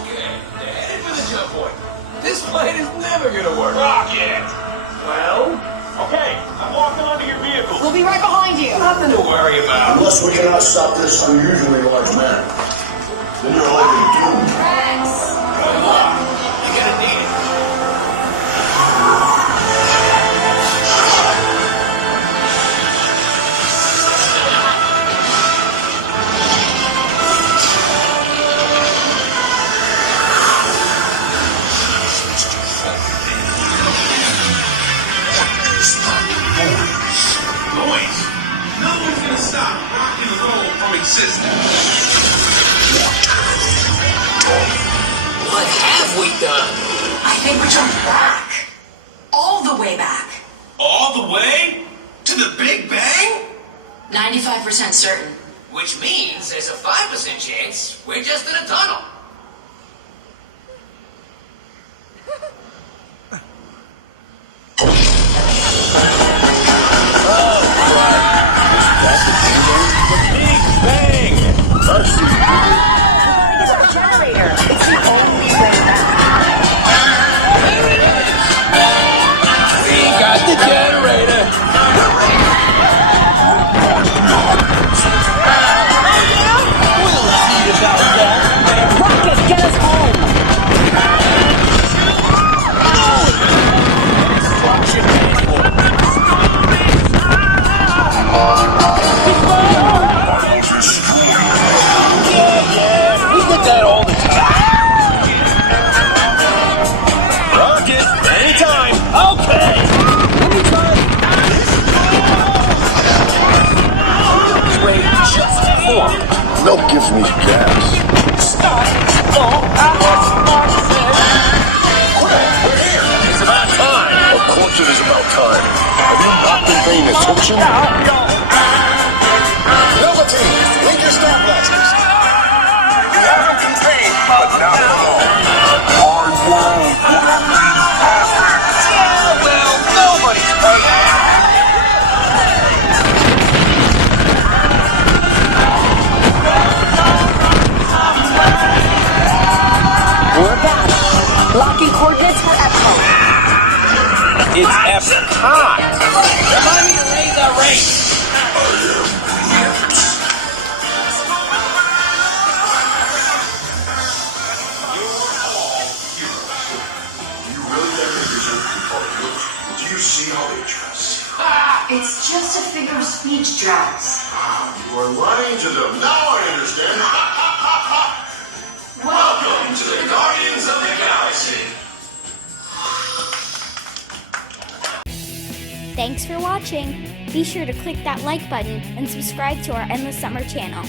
Okay, they're headed for the jump point. This plane is never gonna work. Rocket! Well, okay, I'm walking onto your vehicle. We'll be right behind you. Nothing to worry about. Unless we cannot stop this unusually large man, then you're likely doomed. Good luck. You're gonna need it. Noise. No one's gonna stop rock and roll from existing. What have we done? I think we jumped back. All the way back. All the way to the Big Bang? 95% certain. Which means there's a 5% chance we're just in a tunnel. Generator. It's the only way back. We got the generator. We'll see about that. Rocket, get us home. Instruction manual. Yeah, we get that all the time. Rocket, anytime. Okay. Anytime. Great, just formed. Milk gives me gas. Stop. Oh, we're here. It's about time. Of course it is about time. Have you not been paying attention? Velveteen, leave your star blasters. You have them contained, but not for long. Well, nobody's perfect. We're back. Locking coordinates for Epcot. It's Epcot. Remind me to raise our rate. You really think they deserve to be called heroes? Do you see how they dress? It's just a figure of speech, Drax. You are lying to them. Now I understand. Welcome to the Guardians of the Galaxy. Thanks for watching. Be sure to click that like button and subscribe to our Endless Summer channel.